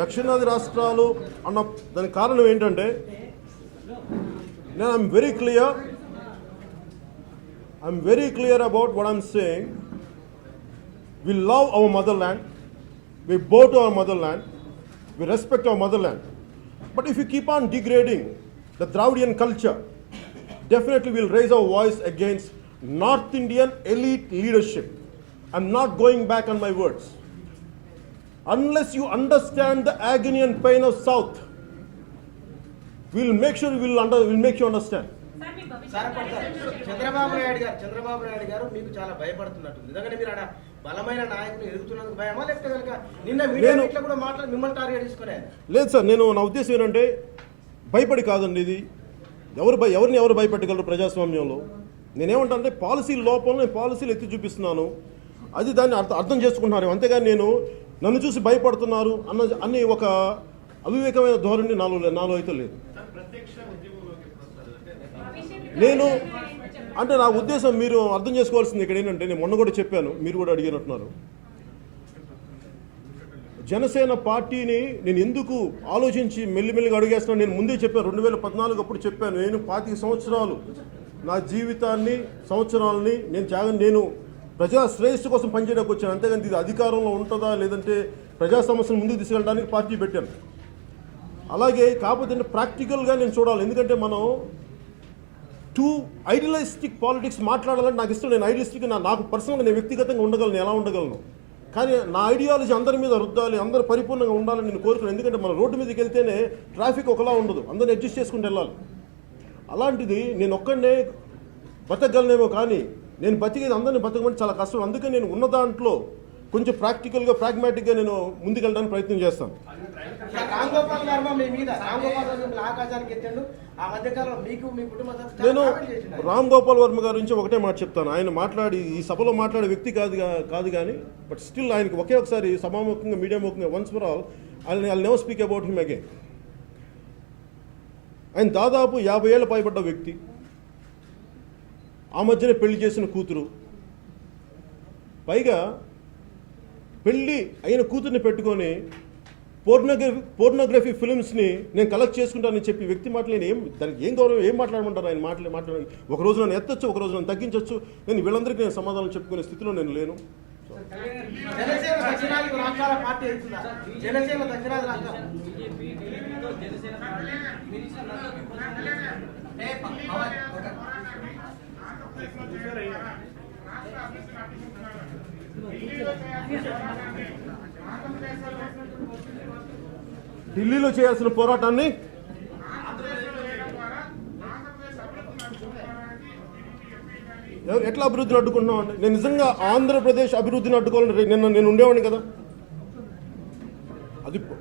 దక్షిణాది రాష్ట్రాలు అన్న దానికి కారణం ఏంటంటే I'm very clear about what I'm saying. We love our motherland, we bow to our motherland, we respect our motherland. But if we keep on degrading the Dravidian culture, definitely we'll raise our voice against North Indian elite leadership. I'm not going back on my words. Unless you understand the agony and pain of South, we'll make you understand. Chandrababu Naidu గారు మీకు చాలా భయపడుతున్నట్టుంది. ఎందుకంటే మీరు బలమైన నాయకులు ఎదుగుతున్నందుకు భయమా, లేకపోతే కనుక నిన్న మీడియా కూడా మాట్లాడి మిమ్మల్ని టార్గెట్ చేసుకునే? లేదు సార్, నా ఉద్దేశం ఏంటంటే భయపడి కాదండి. ఇది ఎవరిని ఎవరు భయపెట్టగలరు ప్రజాస్వామ్యంలో? నేనేమంటానంటే పాలసీ లోపల నేను పాలసీలు ఎత్తి చూపిస్తున్నాను, అది దాన్ని అర్థం చేసుకుంటున్నాను. అంతేగాని నన్ను చూసి భయపడుతున్నారు అన్ని ఒక అవివేకమైన ధోరణి నాలో అయితే లేదు. నా ఉద్దేశం మీరు అర్థం చేసుకోవాల్సింది ఇక్కడ ఏంటంటే, నేను మొన్న కూడా చెప్పాను, మీరు కూడా అడిగినట్టున్నారు. జనసేన పార్టీని నేను ఎందుకు ఆలోచించి మెల్లిమెల్లిగా అడిగేస్తున్నాను. నేను ముందే చెప్పాను, 2014 అప్పుడు చెప్పాను, నేను 25 సంవత్సరాలు నా జీవితాన్ని సంవత్సరాలని నేను ప్రజా శ్రేయస్సు కోసం పనిచేయడానికి వచ్చాను. అంతేగాని ఇది అధికారంలో ఉంటుందా లేదంటే ప్రజా సమస్యను ముందుకు తీసుకెళ్ళడానికి పార్టీ పెట్టాను. అలాగే కాకపోతే ప్రాక్టికల్గా నేను చూడాలి. ఎందుకంటే మనం టూ ఐడియలిస్టిక్ పాలిటిక్స్ మాట్లాడాలని నాకు ఇష్టం. నేను ఐడియలిస్టిక్ నాకు పర్సనల్గా నేను వ్యక్తిగతంగా ఉండగలను, ఎలా ఉండగలను. కానీ నా ఐడియాలజీ అందరి మీద రుద్దాలి, అందరూ పరిపూర్ణంగా ఉండాలని నేను కోరుకున్నాను. ఎందుకంటే మన రోడ్డు మీదకి వెళ్తేనే ట్రాఫిక్ ఒకలా ఉండదు, అందరిని అడ్జస్ట్ చేసుకుంటూ వెళ్ళాలి. అలాంటిది నేను ఒక్కడనే బతకగలనేమో, కానీ నేను బతికేది అందరినీ బతకమంటే చాలా కష్టం. అందుకే నేను ఉన్న దాంట్లో కొంచెం ప్రాక్టికల్గా ప్రాగ్మాటిక్గా నేను ముందుకెళ్ళడానికి ప్రయత్నం చేస్తాను. నేను రామ్ గోపాల్ వర్మ గారి నుంచి ఒకటే మాట చెప్తాను. ఆయన ఈ సభలో మాట్లాడే వ్యక్తి కాదు కానీ బట్ స్టిల్ ఆయనకి ఒకసారి సభాముఖంగా మీడియాముఖంగా once for all I never speak about him again. ఆయన దాదాపు 50 ఏళ్ళ పైబడ్డ వ్యక్తి, ఆ మధ్యనే పెళ్లి చేసిన కూతురు, పైగా పెళ్ళి అయిన కూతుర్ని పెట్టుకొని పోర్నోగ్రఫీ ఫిల్మ్స్ని నేను కలెక్ట్ చేసుకుంటానని చెప్పి వ్యక్తి మాటలు దానికి ఏం గౌరవం, ఏం మాట్లాడమంటారు? ఆయన మాట్లాడాలి. ఒక రోజు నన్ను ఎత్తచ్చు, ఒక రోజు నన్ను తగ్గించవచ్చు. నేను వీళ్ళందరికీ నేను సమాధానం చెప్పుకునే స్థితిలో నేను లేను. ఢిల్లీలో చేయాల్సిన పోరాటాన్ని ఎట్లా అభివృద్ధిని అడ్డుకుంటున్నాం అంటే, నేను నిజంగా ఆంధ్రప్రదేశ్ అభివృద్ధిని అడ్డుకోవాలని నేను ఉండేవాడిని కదా.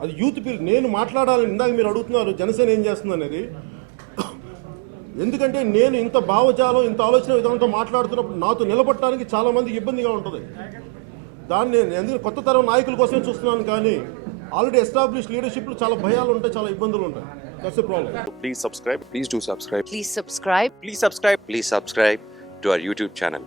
అది యూత్ నేను మాట్లాడాలని. ఇందాక మీరు అడుగుతున్నారు జనసేన ఏం చేస్తుంది అనేది. ఎందుకంటే నేను ఇంత భావజాలం, ఇంత ఆలోచన విధానంతో మాట్లాడుతున్నప్పుడు నాతో నిలబడటానికి చాలా మందికి ఇబ్బందిగా ఉంటుంది. దాన్ని నేను ఎందుకు కొత్త తరం నాయకుల కోసమే చూస్తున్నాను, కానీ ఆల్రెడీ ఎస్టాబ్లిష్ లీడర్షిప్లో చాలా భయాలు ఉంటాయి, చాలా ఇబ్బందులు ఉంటాయి. That's the problem. Please subscribe. Please do subscribe. Please subscribe. Please subscribe. Please subscribe to our YouTube channel.